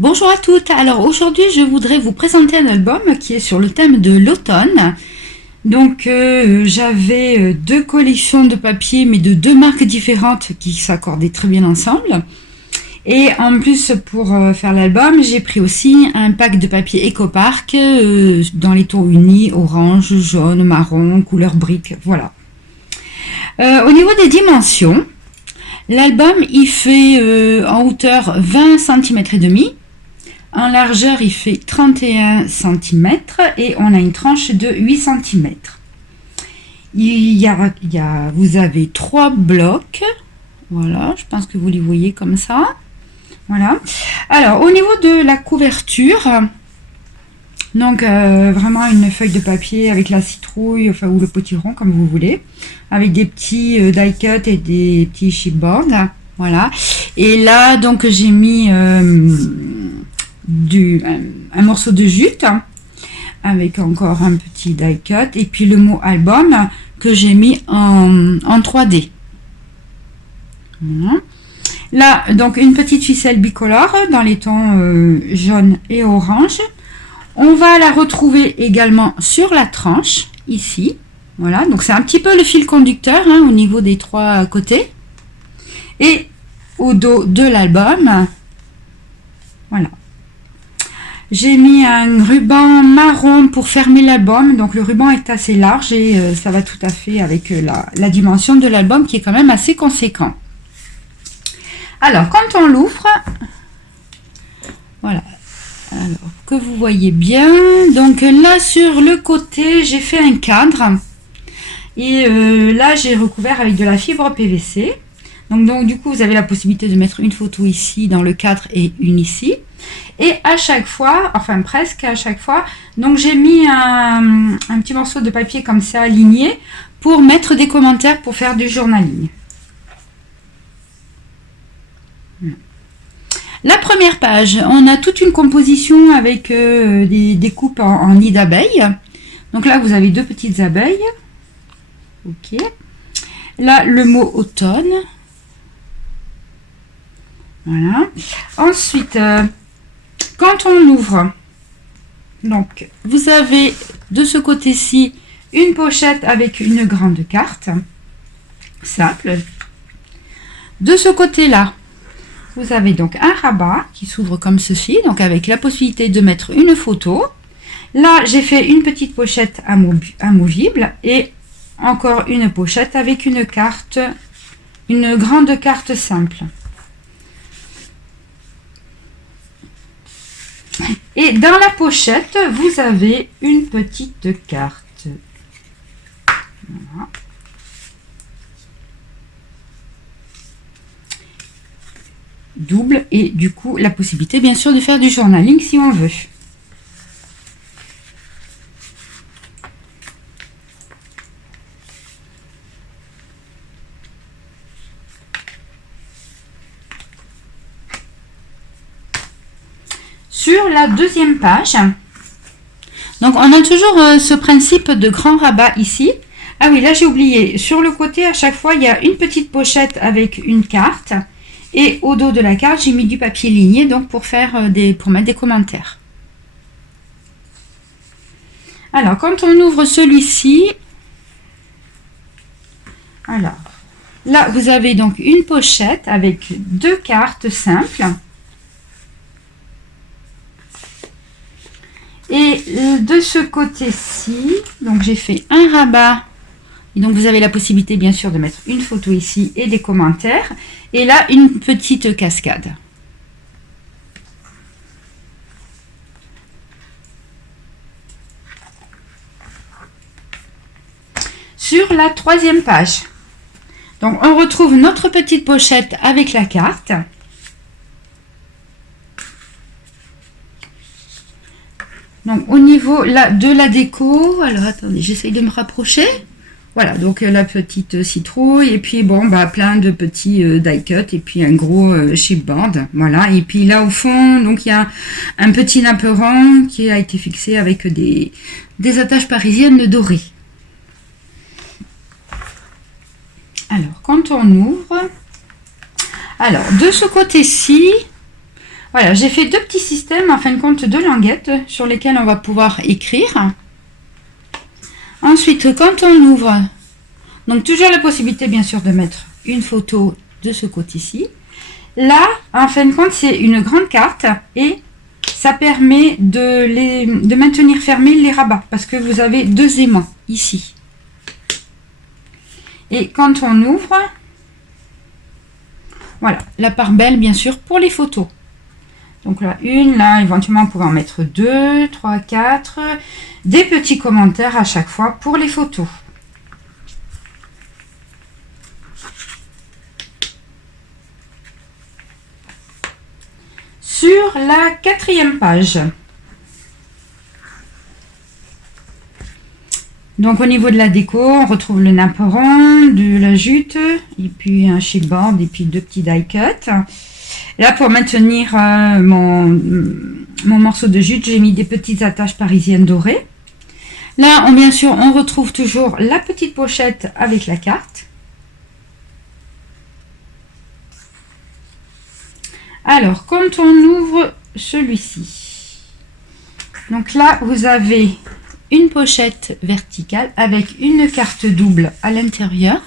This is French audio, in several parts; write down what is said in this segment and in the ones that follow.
Bonjour à toutes, alors aujourd'hui je voudrais vous présenter un album qui est sur le thème de l'automne. Donc j'avais deux collections de papier mais de deux marques différentes qui s'accordaient très bien ensemble. Et en plus pour faire l'album j'ai pris aussi un pack de papier Ecopark dans les tons unis, orange, jaune, marron, couleur brique, voilà. Au niveau des dimensions, l'album il fait en hauteur 20 cm et demi. En largeur, il fait 31 cm et on a une tranche de 8 cm. Vous avez trois blocs. Voilà, je pense que vous les voyez comme ça. Voilà. Alors, au niveau de la couverture, donc vraiment une feuille de papier avec la citrouille, enfin, ou le potiron, comme vous voulez, avec des petits die cut et des petits chipboards. Voilà. Et là, donc, j'ai mis un morceau de jute avec encore un petit die cut et puis le mot album que j'ai mis en 3D. Voilà. Là, donc une petite ficelle bicolore dans les tons jaune et orange. On va la retrouver également sur la tranche, ici. Voilà, donc c'est un petit peu le fil conducteur au niveau des trois côtés. Et au dos de l'album, voilà. J'ai mis un ruban marron pour fermer l'album. Donc le ruban est assez large et ça va tout à fait avec la dimension de l'album qui est quand même assez conséquent. Alors quand on l'ouvre, voilà. Alors que vous voyez bien. Donc là sur le côté, j'ai fait un cadre. Et là j'ai recouvert avec de la fibre PVC. Donc du coup vous avez la possibilité de mettre une photo ici dans le cadre et une ici. Et à chaque fois, enfin presque à chaque fois, donc j'ai mis un petit morceau de papier comme ça aligné pour mettre des commentaires pour faire du journaling. La première page, on a toute une composition avec des coupes en nid d'abeilles. Donc là vous avez deux petites abeilles. Ok. Là le mot automne. Voilà. Ensuite, quand on ouvre, donc vous avez de ce côté-ci une pochette avec une grande carte simple. De ce côté-là, vous avez donc un rabat qui s'ouvre comme ceci, donc avec la possibilité de mettre une photo. Là, j'ai fait une petite pochette amovible et encore une pochette avec une carte, une grande carte simple. Et dans la pochette, vous avez une petite carte. Voilà. Double et du coup la possibilité bien sûr de faire du journaling si on veut. Sur la deuxième page, donc on a toujours ce principe de grand rabat ici. Ah oui, là j'ai oublié, sur le côté à chaque fois il y a une petite pochette avec une carte et au dos de la carte j'ai mis du papier ligné donc pour mettre des commentaires. Alors quand on ouvre celui-ci, alors là vous avez donc une pochette avec deux cartes simples. Et de ce côté-ci, donc j'ai fait un rabat. Et donc vous avez la possibilité bien sûr de mettre une photo ici et des commentaires. Et là, une petite cascade. Sur la troisième page, donc on retrouve notre petite pochette avec la carte. Donc au niveau là, de la déco, alors attendez, j'essaye de me rapprocher. Voilà, donc la petite citrouille et puis bon, plein de petits die cut et puis un gros chipboard. Voilà, et puis là au fond, donc il y a un petit napperon qui a été fixé avec des attaches parisiennes dorées. Alors, quand on ouvre, alors de ce côté-ci, Voilà, j'ai fait deux petits systèmes en fin de compte de languettes sur lesquels on va pouvoir écrire. Ensuite, quand on ouvre, donc toujours la possibilité bien sûr de mettre une photo de ce côté-ci. Là, en fin de compte, c'est une grande carte et ça permet de maintenir fermés les rabats parce que vous avez deux aimants ici. Et quand on ouvre, voilà, la part belle bien sûr pour les photos. Donc là, une, là, éventuellement, on pouvait en mettre 2, 3, 4. Des petits commentaires à chaque fois pour les photos. Sur la 4e page. Donc au niveau de la déco, on retrouve le naperon, de la jute, et puis un chipboard, et puis deux petits die cuts. Là, pour maintenir mon morceau de jute, j'ai mis des petites attaches parisiennes dorées. Là, bien sûr, on retrouve toujours la petite pochette avec la carte. Alors, quand on ouvre celui-ci, donc là, vous avez une pochette verticale avec une carte double à l'intérieur.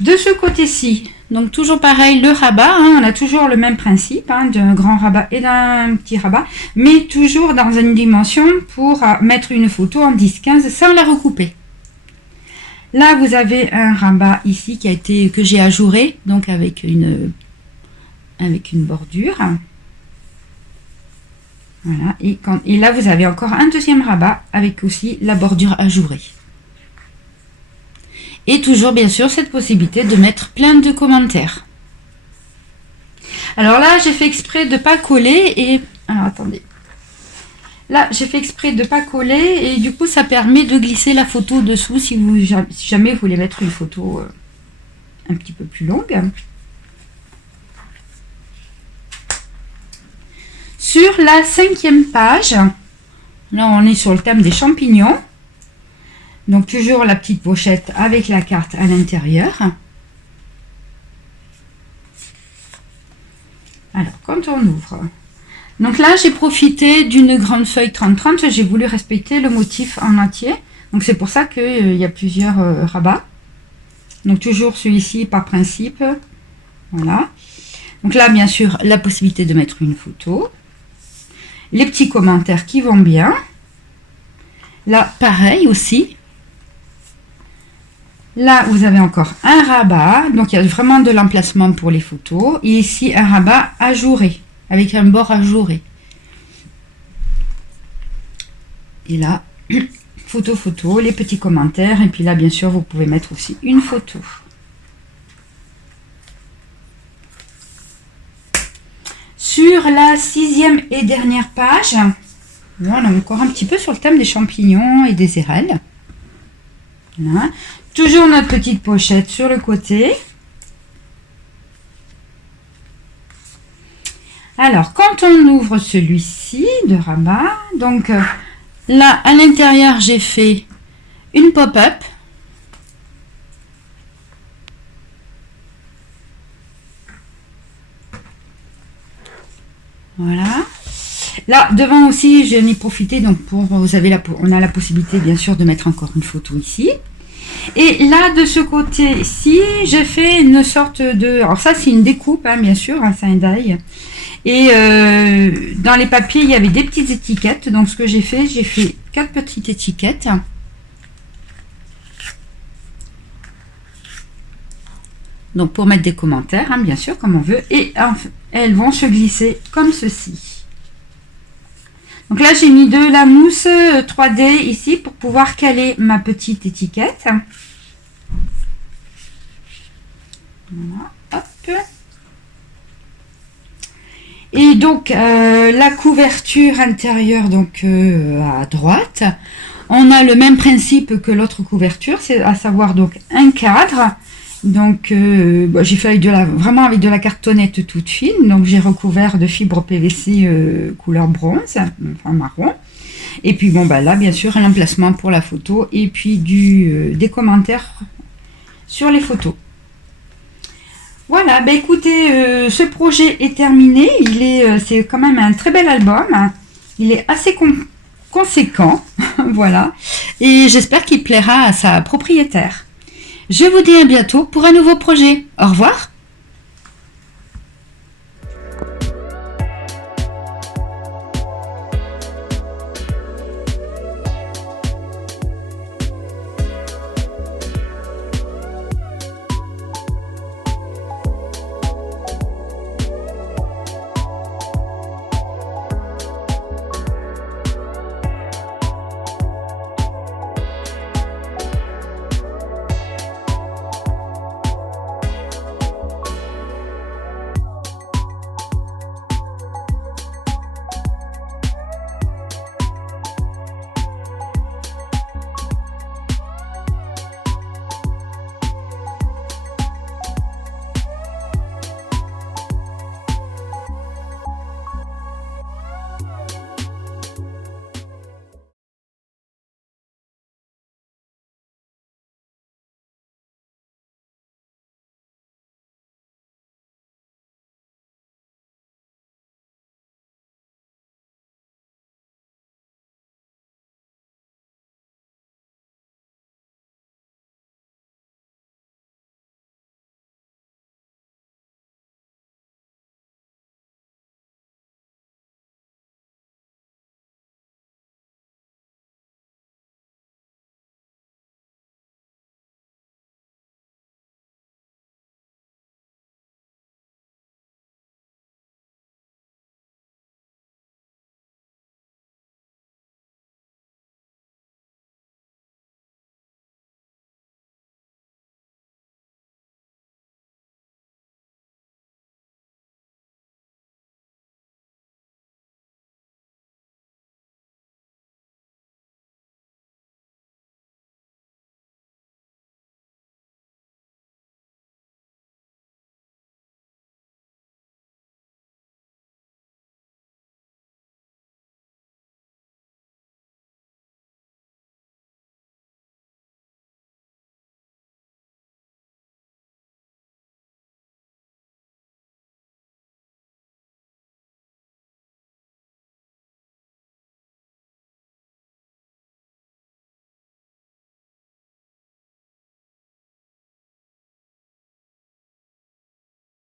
De ce côté-ci, donc toujours pareil, le rabat, on a toujours le même principe, d'un grand rabat et d'un petit rabat, mais toujours dans une dimension pour mettre une photo en 10-15 sans la recouper. Là, vous avez un rabat ici que j'ai ajouré, donc avec une bordure. Voilà, et là, vous avez encore un deuxième rabat avec aussi la bordure ajourée. Et toujours, bien sûr, cette possibilité de mettre plein de commentaires. Alors là, j'ai fait exprès de ne pas coller et... Alors, attendez. Là, j'ai fait exprès de ne pas coller et du coup, ça permet de glisser la photo dessous si jamais vous voulez mettre une photo un petit peu plus longue. Sur la 5e page, là, on est sur le thème des champignons. Donc, toujours la petite pochette avec la carte à l'intérieur. Alors, quand on ouvre... Donc là, j'ai profité d'une grande feuille 30-30. J'ai voulu respecter le motif en entier. Donc, c'est pour ça qu'il y a plusieurs rabats. Donc, toujours celui-ci par principe. Voilà. Donc là, bien sûr, la possibilité de mettre une photo. Les petits commentaires qui vont bien. Là, pareil aussi. Là, vous avez encore un rabat. Donc, il y a vraiment de l'emplacement pour les photos. Et ici, un rabat ajouré, avec un bord ajouré. Et là, photo, les petits commentaires. Et puis là, bien sûr, vous pouvez mettre aussi une photo. Sur la 6e et dernière page, là, on est encore un petit peu sur le thème des champignons et des érelles. Voilà. Toujours notre petite pochette sur le côté. Alors, quand on ouvre celui-ci de rabat, donc là, à l'intérieur, j'ai fait une pop-up. Voilà. Là, devant aussi, j'en ai profité, donc on a la possibilité, bien sûr, de mettre encore une photo ici. Et là, de ce côté-ci, j'ai fait une sorte de... Alors ça, c'est une découpe, bien sûr, c'est un die. Et dans les papiers, il y avait des petites étiquettes. Donc, ce que j'ai fait 4 petites étiquettes. Donc, pour mettre des commentaires, bien sûr, comme on veut. Et elles vont se glisser comme ceci. Donc là, j'ai mis de la mousse 3D ici pour pouvoir caler ma petite étiquette. Voilà, hop. Et donc, la couverture intérieure, donc à droite, on a le même principe que l'autre couverture, c'est à savoir donc un cadre. Donc, j'ai fait vraiment avec de la cartonnette toute fine. Donc, j'ai recouvert de fibres PVC couleur bronze, enfin marron. Et puis, là, bien sûr, l'emplacement pour la photo et puis des commentaires sur les photos. Voilà, bah écoutez, ce projet est terminé. C'est quand même un très bel album. Il est assez conséquent, voilà. Et j'espère qu'il plaira à sa propriétaire. Je vous dis à bientôt pour un nouveau projet. Au revoir.